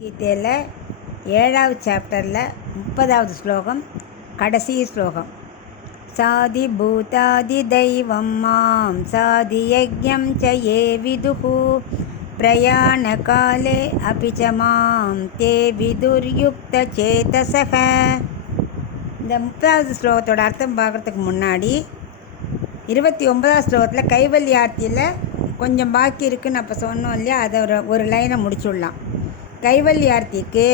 கீதையில் 7வது சாப்டரில் 30வது ஸ்லோகம், கடைசி ஸ்லோகம். சாதி பூதாதி தெய்வம் மாம் சாதி யஜ்ஞம் ச ஏ விதுஹு பிரயாண காலே அபிச்ச மாம் தே விதுர்யுக்த சேதசக. இந்த 30வது ஸ்லோகத்தோட அர்த்தம் பார்க்குறதுக்கு முன்னாடி 29வது ஸ்லோகத்தில் கைவல்யார்த்தியில் கொஞ்சம் பாக்கி இருக்குதுன்னு அப்போ சொன்னோம் இல்லையா, அதை ஒரு லைனை முடிச்சுடலாம். கைவல்யார்த்திக்கு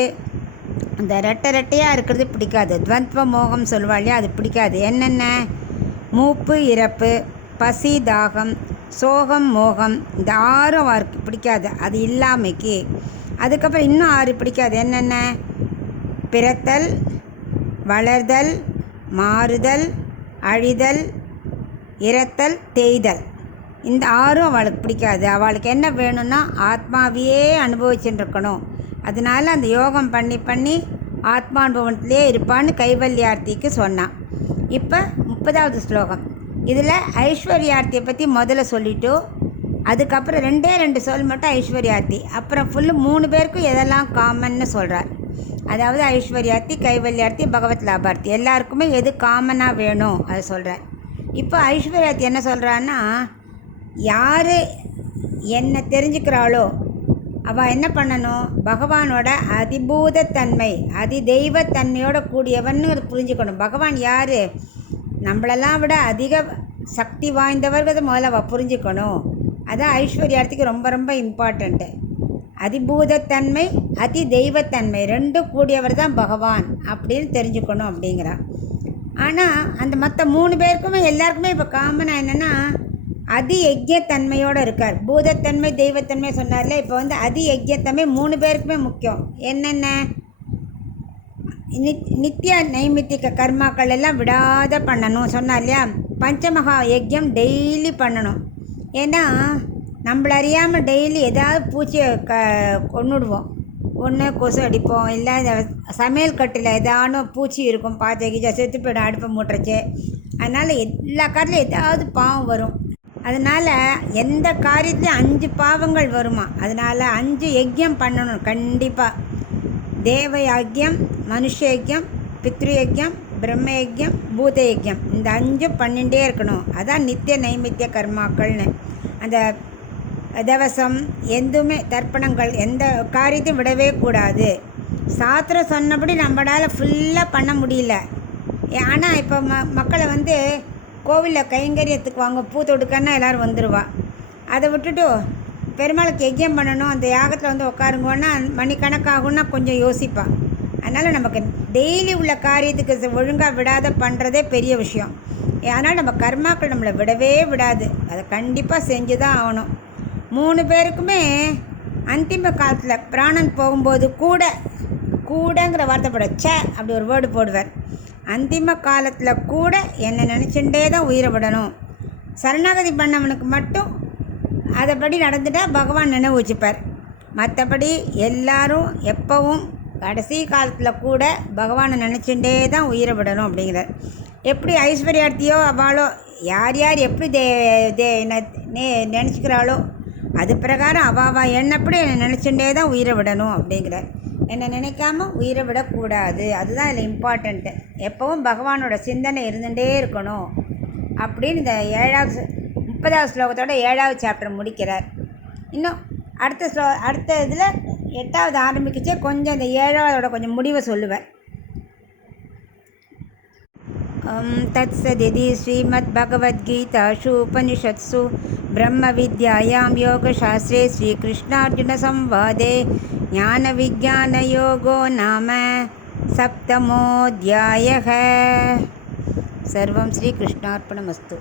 அந்த ரெட்டையாக இருக்கிறது பிடிக்காது. துவந்த்வ மோகம் சொல்லுவா இல்லையா, அது பிடிக்காது. என்னென்ன? மூப்பு, இறப்பு, பசி, தாகம், சோகம், மோகம், இந்த 6 அவருக்கு பிடிக்காது. அது இல்லாமைக்கு அதுக்கப்புறம் இன்னும் 6 பிடிக்காது. என்னென்ன? பிறத்தல், வளர்தல், மாறுதல், அழிதல், இறத்தல், தேய்தல். இந்த 6 அவளுக்கு பிடிக்காது. அவளுக்கு என்ன வேணும்னா ஆத்மாவையே அனுபவிச்சுட்டு இருக்கணும். அதனால் அந்த யோகம் பண்ணி பண்ணி ஆத்மானுபவத்திலே இருப்பான்னு கைவல்யார்த்திக்கு சொன்னான். இப்போ 30வது ஸ்லோகம். இதில் ஐஸ்வர்யார்த்தியை பற்றி முதல்ல சொல்லிவிட்டு அதுக்கப்புறம் 2 சொல் மட்டும் ஐஸ்வர்யார்த்தி, அப்புறம் ஃபுல்லு 3 பேருக்கும் எதெல்லாம் காமன்னு சொல்கிறார். அதாவது ஐஸ்வர்யார்த்தி, கைவல்யார்த்தி, பகவத் லாபார்த்தி எல்லாருக்குமே எது காமனாக வேணும் அதை சொல்கிறார். இப்போ ஐஸ்வர்யார்த்தி என்ன சொல்கிறான்னா, யார் என்னை தெரிஞ்சுக்கிறாளோ அவள் என்ன பண்ணணும்? பகவானோட அதிபூதத்தன்மை, தெய்வத்தன்மையோட கூடியவன்னு அது புரிஞ்சுக்கணும். பகவான் யார்? நம்மளெல்லாம் விட அதிக சக்தி வாய்ந்தவர்கிறத முதல்ல அவள் புரிஞ்சுக்கணும். அதான் ஐஸ்வர்யார்த்திக்கு ரொம்ப ரொம்ப இம்பார்ட்டண்ட்டு. அதிபூதத்தன்மை, தெய்வத்தன்மை 2 கூடியவர் தான் பகவான் அப்படின்னு தெரிஞ்சுக்கணும் அப்படிங்கிறான். ஆனால் அந்த மற்ற 3 பேருக்குமே எல்லாருக்குமே இப்போ காமனாக என்னென்னா யஜ்ஞத்தன்மையோடு இருக்கார். பூதத்தன்மை, தெய்வத்தன்மை சொன்னார்ல, இப்போ யஜ்ஞத்தன்மை 3 பேருக்குமே முக்கியம். என்னென்ன? நித்திய நைமித்திக கர்மாக்கள் எல்லாம் விடாத பண்ணணும் சொன்னார் இல்லையா. பஞ்சமகா யஜ்ஞம் டெய்லி பண்ணணும். ஏன்னா நம்மள அறியாமல் டெய்லி ஏதாவது பூச்சியை கொன்னுடுவோம். ஒன்று கொசு அடிப்போம், இல்லை சமையல் கட்டில் ஏதானும் பூச்சி இருக்கும், பாத்தியா செத்து போய்டும் அடுப்பை மூட்டுறச்சு. அதனால் எல்லா காட்டிலும் ஏதாவது பாவம் வரும். அதனால் எந்த காரியத்துலையும் 5 பாவங்கள் வருமா. அதனால் 5 யஜ்யம் பண்ணணும் கண்டிப்பாக. தேவ யஜ்யம், மனுஷ யஜ்யம், பித்ரு யஜ்யம், பிரம்ம யஜ்யம், பூத யஜ்யம். இந்த 5 பண்ணிகிட்டே இருக்கணும். அதான் நித்திய நைமித்திய கர்மாக்கள்னு. அந்த தவசம் எதுவுமே தர்ப்பணங்கள் எந்த காரியத்தையும் விடவே கூடாது. சாஸ்திரம் சொன்னபடி நம்மளால் ஃபுல்லாக பண்ண முடியல. ஆனால் இப்போ மக்களை கோவிலில் கைங்கரியத்துக்கு வாங்க பூ தொடுக்கன்னா எல்லோரும் வந்துடுவா. அதை விட்டுட்டு பெருமாளுக்கு யஜ்யம் பண்ணணும், அந்த யாகத்தில் உட்காருங்கன்னா மணிக்கணக்காகுன்னா கொஞ்சம் யோசிப்பாள். அதனால் நமக்கு டெய்லி உள்ள காரியத்துக்கு ஒழுங்காக விடாத பண்ணுறதே பெரிய விஷயம். ஆனால் நம்ம கர்மாக்கள் நம்மளை விடவே விடாது. அதை கண்டிப்பாக செஞ்சு தான் ஆகணும். 3 பேருக்குமே அந்திம காலத்தில் பிராணன் போகும்போது கூடங்கிற வார்த்தைப்பட அப்படி ஒரு வேர்டு போடுவார். அந்திம காலத்தில் கூட என்னை நினச்சிட்டே தான் உயிரை விடணும். சரணாகதி பண்ணவனுக்கு மட்டும் அதைப்படி நடந்துட்டால் பகவான் நினைவு வச்சுப்பார். மற்றபடி எல்லாரும் எப்பவும் கடைசி காலத்தில் கூட பகவானை நினச்சிட்டே தான் உயிரை விடணும் அப்படிங்கிறார். எப்படி ஐஸ்வர்யார்த்தியோ அவளோ யார் எப்படி நினச்சிக்கிறாளோ அது பிரகாரம் அவள் என்னப்படி என்னை நினச்சிட்டே தான் உயிரை விடணும் அப்படிங்கிறார். என்னை நினைக்காம உயிரை விடக்கூடாது. அதுதான் இதில் இம்பார்ட்டண்ட்டு. எப்போவும் பகவானோட சிந்தனை இருந்துகிட்டே இருக்கணும் அப்படின்னு இந்த 30வது ஸ்லோகத்தோட 7வது சாப்டர் முடிக்கிறார். இன்னும் அடுத்த இதில் 8வது ஆரம்பிக்கிச்சே கொஞ்சம் இந்த 7வதோட கொஞ்சம் முடிவை சொல்லுவேன். தத்சதிதி ஸ்ரீமத்பகவத்கீதாசு உபனிஷத்சு பிரம்ம வித்யாயாம் யோகசாஸ்திரே ஸ்ரீகிருஷ்ணார்ஜுன சம்வாதே ஞான விஞ்ஞான யோகோ நாம 7மோऽध्यायः. சர்வம் ஸ்ரீகிருஷ்ணார்ப்பணமஸ்து.